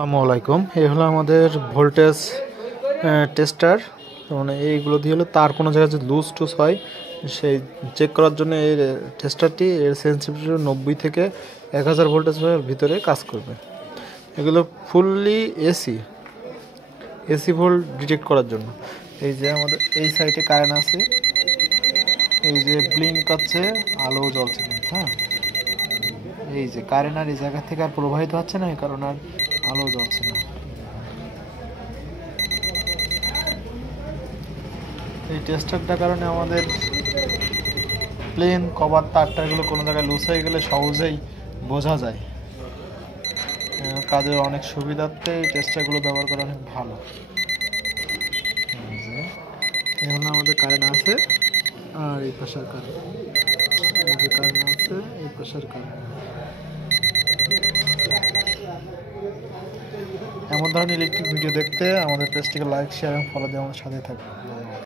আসসালামু আলাইকুম। এই হলো আমাদের ভোল্টেজ টেস্টার। মানে এইগুলো দিয়ে হলো তার কোনো জায়গায় যদি লুজ টুজ হয় সেই চেক করার জন্য এই টেস্টারটি এর সেন্সিটিভিটি 90 থেকে 1000 ভোল্টেজের ভিতরে কাজ করবে। এগুলো ফুললি এসি ভোল্ট ডিটেক্ট করার জন্য। এই যে আমাদের এই সাইডে কারেন্ট আছে, এই যে ব্লিঙ্ক করছে, আলো জ্বলছে কিন্তু হ্যাঁ, এই যে কারেন্ট আর এই জায়গা থেকে আর প্রবাহিত হচ্ছে না, এই কারণে আর আলো জ্বলছে না। এই টেস্টারটার কারণে আমাদের প্লেন কভার তারটারগুলো কোনো জায়গায় লুজ হয়ে গেলে সহজেই বোঝা যায়। কাজের অনেক সুবিধার্থে এই টেস্টারগুলো ব্যবহার করা অনেক ভালো। এখন আমাদের কারেন্ট আছে আর এই পাশার কারেন্ট, এই যে কারেন্ট আছে এই পাশার কারেন্ট। এমন ধরনের ইলেকট্রিক ভিডিও দেখতে আমাদের পেজটিকে লাইক, শেয়ার এবং ফলো দিয়ে আমাদের সাথে থাকবে।